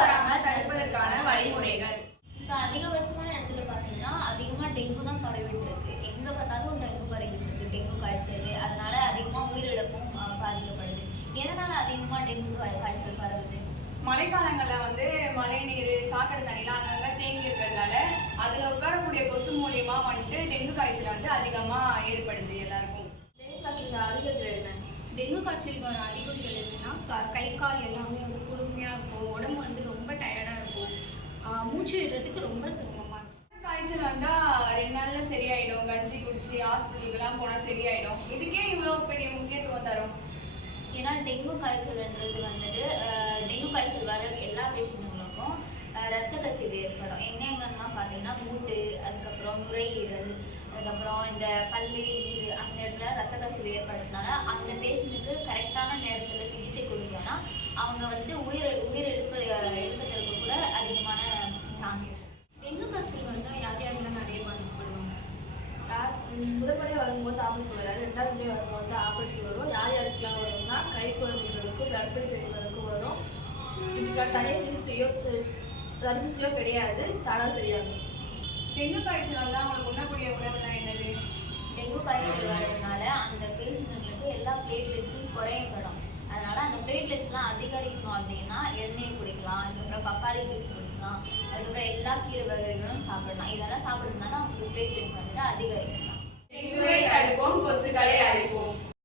வராமல் தடுப்பதற்கான வழிமுறைகள். இப்போ அதிகபட்சமான இடத்துல பார்த்தீங்கன்னா அதிகமாக டெங்கு தான் பரவிட்டு இருக்கு. எங்கே பார்த்தாலும் டெங்கு பரவிட்டு இருக்கு. டெங்கு காய்ச்சல், அதனால அதிகமாக உயிரிழப்பும் பாதிக்கப்படுது. எதனால அதிகமாக டெங்கு காய்ச்சல் பரவுது? மழைக்காலங்களில் மழை நீர், சாக்கடை தண்ணிலாம் அங்கங்கே தேங்கி இருக்கிறதுனால அதில் உட்காரக்கூடிய கொசு மூலியமா டெங்கு காய்ச்சல் அதிகமாக ஏற்படுது எல்லாருக்கும். டெங்கு காய்ச்சல் அறிகுறிகள் என்ன? டெங்கு காய்ச்சலுக்கு வர அறிகுறிகள் என்னன்னா கை கால் எல்லாமே குளுமையாக இருக்கும், உடம்பு ரொம்ப டயர்டாக இருக்கும், மூச்சு விடுறதுக்கு ரொம்ப சிரமமாக இருக்கும். காய்ச்சல் வந்தால் 2 நாளில் சரியாயிடும். கஞ்சி குடிச்சு ஹாஸ்பிட்டலுக்குலாம் போனால் சரியாயிடும். இதுக்கே இவ்வளோ பெரிய முக்கியத்துவம் தரும். ஏன்னா டெங்கு காய்ச்சல்ன்றது டெங்கு காய்ச்சல் வர எல்லா பேஷண்ட்டுங்களுக்கும் ரத்த கசிவு ஏற்படும். எங்கெங்கன்னா பார்த்தீங்கன்னா மூட்டு, அதுக்கப்புறம் நுரையீரல், அதுக்கப்புறம் இந்த பல்லு, ஈறு அந்த இடத்துல ரத்த கசிவு ஏற்படுறதுனால அந்த பேஷண்ட்டுக்கு கரெக்டான நேரத்தில் சிகிச்சை கொடுக்கலன்னா அவங்க எழுப்பதற்கு கூட அதிகமான சான்சஸ். டெங்கு காய்ச்சல் வந்தால் யார் யாரெல்லாம் நிறைய பாதிக்கப்படுவாங்க? முதற்படியாக வரும்போது ஆபத்து வராது, 2வது முறை வரும்போது ஆபத்து வரும். யார் யாருக்கெல்லாம் வரும்னா கை குழந்தைகளுக்கும் கர்ப்பிணி பெண்களுக்கும் வரும். இதுக்காக தனி சிகிச்சையோ தடுப்பூசியோ கிடையாது, தானாக சரியாகும். டெங்கு காய்ச்சல் வந்தால் அவங்களுக்கு உண்ணக்கூடிய உணவுலாம் என்னது? டெங்கு காய்ச்சல் வர்றதுனால அந்த பேஷண்ட்டுங்களுக்கு எல்லா பிளேட்லெட்ஸும் குறையப்படும். அதனால அந்த பிளேட்லெட்ஸ்லாம் அதிகரிக்கணும் அப்படின்னா இளநீர் குடிக்கலாம், அதுக்கப்புறம் பப்பாளி ஜூஸ் குடிக்கலாம், அதுக்கப்புறம் எல்லா கீரை வகைகளும் சாப்பிடலாம். இதெல்லாம் சாப்பிட்றதுனால அவங்களுக்கு பிளேட்லெட்ஸ் அதிகரிக்கலாம். டெங்குவை தடுப்போம், கொசுக்களை அழிப்போம்.